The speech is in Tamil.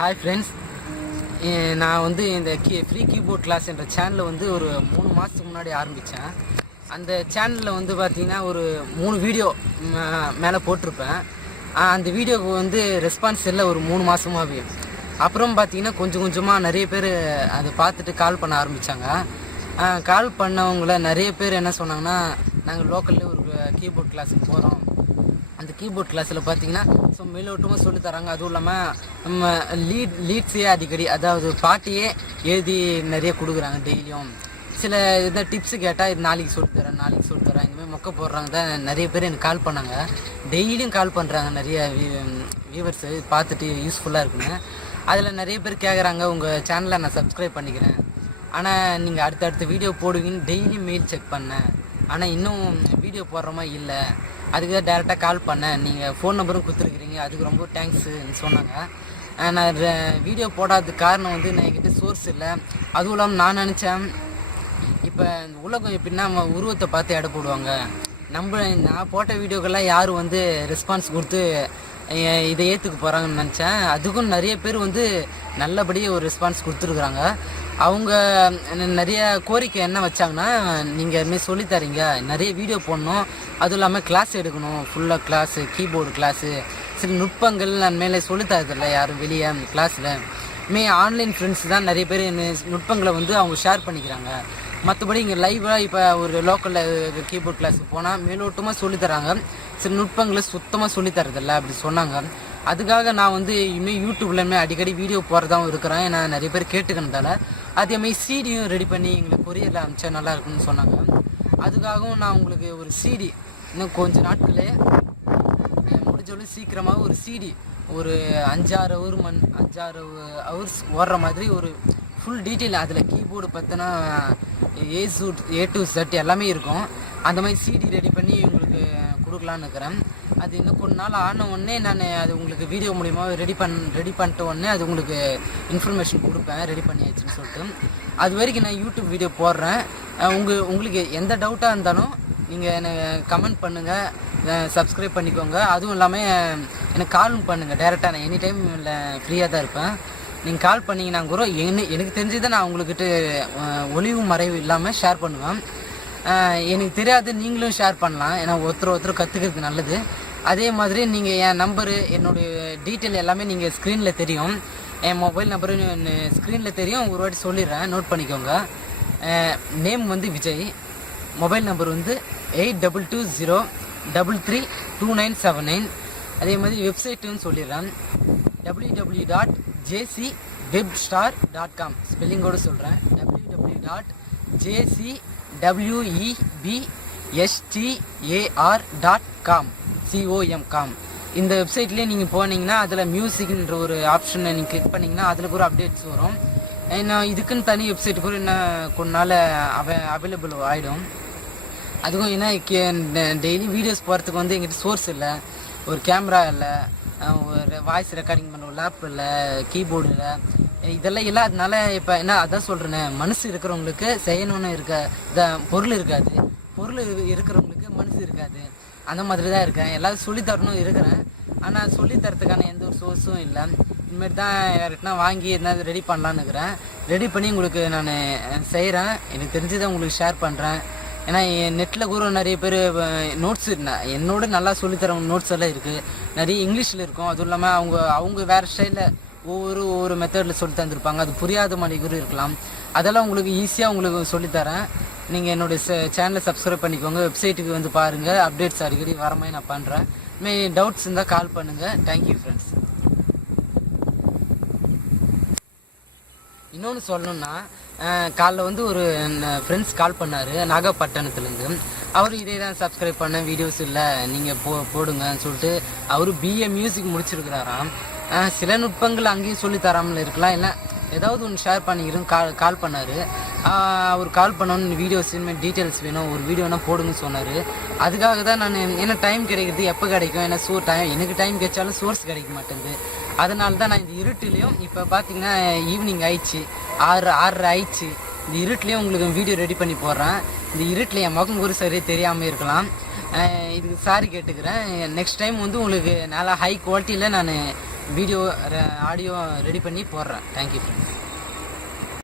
ஹாய் ஃப்ரெண்ட்ஸ், நான் வந்து இந்த ஃப்ரீ கீபோர்ட் கிளாஸ் என்ற சேனலை வந்து ஒரு 3 மாதத்துக்கு முன்னாடி ஆரம்பித்தேன். அந்த சேனலில் வந்து பார்த்திங்கன்னா ஒரு 3 வீடியோ மேலே போட்டிருப்பேன். அந்த வீடியோவுக்கு வந்து ரெஸ்பான்ஸ் இல்லை ஒரு 3 மாதமாகவே. அப்புறம் பார்த்திங்கன்னா கொஞ்சம் கொஞ்சமாக நிறைய பேர் அதை பார்த்துட்டு கால் பண்ண ஆரம்பித்தாங்க. கால் பண்ணவங்கள நிறைய பேர் என்ன சொன்னாங்கன்னா, நாங்கள் லோக்கல்லே ஒரு கீபோர்ட் கிளாஸுக்கு போகிறோம். அந்த கீபோர்ட் கிளாஸில் பார்த்தீங்கன்னா மேலோட்டமாக சொல்லித்தராங்க. அதுவும் இல்லாமல் நம்ம லீட்ஸே அடிக்கடி, அதாவது பாட்டியே எழுதி நிறைய கொடுக்குறாங்க. டெய்லியும் சில இதை டிப்ஸு கேட்டால் இது நாளைக்கு சொல்லித்தரேன் இந்தமாதிரி மொக்க போடுறாங்க தான் நிறைய பேர் எனக்கு கால் பண்ணாங்க. டெய்லியும் கால் பண்ணுறாங்க நிறைய வியூவர்ஸு பார்த்துட்டு யூஸ்ஃபுல்லாக இருக்குன்னு. அதில் நிறைய பேர் கேட்குறாங்க, உங்கள் சேனலை நான் சப்ஸ்கிரைப் பண்ணிக்கிறேன், ஆனால் நீங்கள் அடுத்தடுத்த வீடியோ போடுவீங்கன்னு டெய்லியும் மெயில் செக் பண்ணேன், ஆனால் இன்னும் வீடியோ போடுற மாதிரி இல்லை, அதுக்கு தான் டேரெக்டாக கால் பண்ணேன், நீங்கள் ஃபோன் நம்பரும் கொடுத்துருக்குறீங்க, அதுக்கு ரொம்ப தேங்க்ஸுன்னு சொன்னாங்க. நான் வீடியோ போடாததுக்கு காரணம் வந்து நான் என்கிட்ட சோர்ஸ் இல்லை. அதுவும் இல்லாமல் நான் நினச்சேன், இப்போ இந்த உலகம் எப்படின்னா நம்ம உருவத்தை பார்த்து எடை போடுவாங்க. நான் போட்ட வீடியோக்கெல்லாம் யாரும் வந்து ரெஸ்பான்ஸ் கொடுத்து இதை ஏற்றுக்க போகிறாங்கன்னு நினச்சேன். அதுக்கும் நிறைய பேர் வந்து நல்லபடியாக ஒரு ரெஸ்பான்ஸ் கொடுத்துருக்குறாங்க. அவங்க நிறைய கோரிக்கை என்ன வச்சாங்கன்னா, நீங்கள் இதுமாரி சொல்லித்தரீங்க, நிறைய வீடியோ போடணும், அதுவும் இல்லாமல் கிளாஸ் எடுக்கணும், ஃபுல்லாக கிளாஸு, கீபோர்டு கிளாஸு, சில நுட்பங்கள் நான் மேலே சொல்லித்தரதில்லை யாரும் வெளியே கிளாஸில். ஆன்லைன் ஃப்ரெண்ட்ஸ் தான் நிறைய பேர் நுட்பங்களை வந்து அவங்க ஷேர் பண்ணிக்கிறாங்க. மற்றபடி இங்கே லைவாக இப்போ ஒரு லோக்கலில் கீபோர்ட் கிளாஸுக்கு போனால் மேலோட்டமாக சொல்லித்தராங்க, சில நுட்பங்களை சுத்தமாக சொல்லித்தரதில்லை அப்படி சொன்னாங்க. அதுக்காக நான் வந்து இனிமேல் யூடியூப்லேயுமே அடிக்கடி வீடியோ போகிறதாகவும் இருக்கிறேன். நான் நிறைய பேர் கேட்டுக்கிறதால அதேமாதிரி சிடியும் ரெடி பண்ணி எங்களுக்கு கொரியரில் அனுப்பிச்சா நல்லா இருக்குன்னு சொன்னாங்க. அதுக்காகவும் நான் உங்களுக்கு ஒரு சிடி இன்னும் கொஞ்சம் நாட்களே முடிஞ்சவளும் சீக்கிரமாக ஒரு சிடி ஒரு 5-6 ஹவர்ஸ் ஓடுற மாதிரி ஒரு ஃபுல் டீட்டெயில், அதில் கீபோர்டு பார்த்தினா ஏ டு Z எல்லாமே இருக்கும். அந்த மாதிரி சிடி ரெடி பண்ணி உங்களுக்கு கொடுக்கலான்னு இருக்கிறேன். அது இன்னும் கொஞ்ச நாள் ஆன உடனே நான் அது உங்களுக்கு வீடியோ மூலிமா ரெடி பண்ணிட்ட உடனே அது உங்களுக்கு இன்ஃபர்மேஷன் கொடுப்பேன், ரெடி பண்ணியாச்சுன்னு சொல்லிட்டு. அது வரைக்கும் நான் யூடியூப் வீடியோ போடுறேன். உங்களுக்கு எந்த டவுட்டாக இருந்தாலும் நீங்கள் எனக்கு கமெண்ட் பண்ணுங்கள், சப்ஸ்கிரைப் பண்ணிக்கோங்க. அதுவும் இல்லாமல் எனக்கு காலும் பண்ணுங்கள் டேரெக்டாக. நான் எனி டைம் ஃப்ரீயாக தான் இருப்பேன். நீங்கள் கால் பண்ணிங்கன்னா கூட எனக்கு தெரிஞ்சதை நான் உங்கள்கிட்ட ஒளிவு மறைவு இல்லாமல் ஷேர் பண்ணுவேன். எனக்கு தெரியாது, நீங்களும் ஷேர் பண்ணலாம், ஏன்னா ஒருத்தர் கற்றுக்கிறது நல்லது. அதே மாதிரி நீங்கள் என் நம்பரு, என்னுடைய டீட்டெயில் எல்லாமே நீங்கள் ஸ்க்ரீனில் தெரியும். என் மொபைல் நம்பரு ஸ்க்ரீனில் தெரியும். ஒரு வாட்டி சொல்லிடுறேன், நோட் பண்ணிக்கோங்க. நேம் வந்து விஜய், மொபைல் நம்பர் வந்து 8220332979. அதே மாதிரி வெப்சைட்டுன்னு சொல்லிடுறேன், www.jcwebstar.com. ஸ்பெல்லிங்கோடு சொல்கிறேன், www.jcwebstar.com. இந்த வெப்சைட்லேயே நீங்கள் போனீங்கன்னா அதில் மியூசிக்ன்ற ஒரு ஆப்ஷனை நீங்கள் கிளிக் பண்ணிங்கன்னா அதில் கூட அப்டேட்ஸ் வரும். இன்னும் இதுக்குன்னு தனி வெப்சைட் கூட இன்னும் கொஞ்ச நாள் அவைலபிள் ஆகிடும். அதுவும் ஏன்னா டெய்லி வீடியோஸ் போகிறதுக்கு வந்து எங்கிட்ட சோர்ஸ் இல்லை, ஒரு கேமரா இல்லை, ஒரு வாய்ஸ் ரெக்கார்டிங் பண்ண ஒரு லேப் இல்லை, கீபோர்டு இல்லை, இதெல்லாம் இல்லாததுனால இப்போ என்ன அதான் சொல்கிறேன்னு, மனசு இருக்கிறவங்களுக்கு செய்யணும்னு பொருள் இருக்காது, பொருள் இருக்கிறவங்களுக்கு மனசு இருக்காது. அந்த மாதிரி தான் இருக்கேன். எல்லாரும் சொல்லித்தரணும் இருக்கிறேன், ஆனால் சொல்லித்தரத்துக்கான எந்த ஒரு சோர்ஸும் இல்லை. இனிமேல் தான் யார்கிட்டனா வாங்கி எதாவது ரெடி பண்ணலான்னு இருக்கிறேன். ரெடி பண்ணி உங்களுக்கு நான் செய்கிறேன், எனக்கு தெரிஞ்சதை உங்களுக்கு ஷேர் பண்ணுறேன். ஏன்னா நெட்டில் கூட நிறைய பேர் நோட்ஸ் என்னோட நல்லா சொல்லித்தர நோட்ஸ் எல்லாம் இருக்குது, நிறைய இங்கிலீஷில் இருக்கும். அதுவும் இல்லாமல் அவங்க வேறு ஸ்டைலில் ஒவ்வொரு மெத்தடில் சொல்லி தந்துருப்பாங்க, அது புரியாத மாதிரி கூட இருக்கலாம். அதெல்லாம் உங்களுக்கு ஈஸியாக உங்களுக்கு சொல்லித்தரேன். நீங்கள் என்னுடைய சேனலை சப்ஸ்கிரைப் பண்ணிக்கோங்க, வெப்சைட்டுக்கு வந்து பாருங்கள், அப்டேட்ஸ் அடிக்கடி வர மாதிரி நான் பண்ணுறேன். டவுட்ஸ் இருந்தால் கால் பண்ணுங்கள். Thank you friends. இன்னொன்று சொல்லணுன்னா, காலைல வந்து ஒரு ஃப்ரெண்ட்ஸ் கால் பண்ணார் நாகப்பட்டினத்துலேருந்து. அவர் இதே தான் சப்ஸ்கிரைப் பண்ண வீடியோஸ் இல்லை, நீங்கள் போடுங்கன்னு சொல்லிட்டு. அவர் பிஏ மியூசிக் முடிச்சிருக்கிறாராம். சில நுட்பங்கள் அங்கேயும் சொல்லி தராமல் இருக்கலாம், இல்லை ஏதாவது ஒன்று ஷேர் பண்ணிக்கிறோம். கால் பண்ணார். அவர் கால் பண்ணோன்னு வீடியோஸ் இனிமேல் டீட்டெயில்ஸ் வேணும், ஒரு வீடியோனா போடுங்கன்னு சொன்னார். அதுக்காக தான் நான் என்ன டைம் கிடைக்கிறது எப்போ கிடைக்கும், ஏன்னா எனக்கு டைம் கிடைச்சாலும் சோர்ஸ் கிடைக்க மாட்டேங்குது. அதனால தான் நான் இந்த இருட்டுலேயும், இப்போ பார்த்தீங்கன்னா ஈவினிங் ஆயிடுச்சு, 6:30 ஆயிடுச்சு, இந்த இருட்டுலேயும் உங்களுக்கு வீடியோ ரெடி பண்ணி போடுறேன். இந்த இருட்டில் என் முகம் கூட சரியாக தெரியாமல் இருக்கலாம், இதுக்கு சாரி கேட்டுக்கிறேன். நெக்ஸ்ட் டைம் வந்து உங்களுக்கு நல்லா ஹை குவாலிட்டியில் நான் வீடியோ ஆடியோ ரெடி பண்ணி போடுறேன். Thank you friends.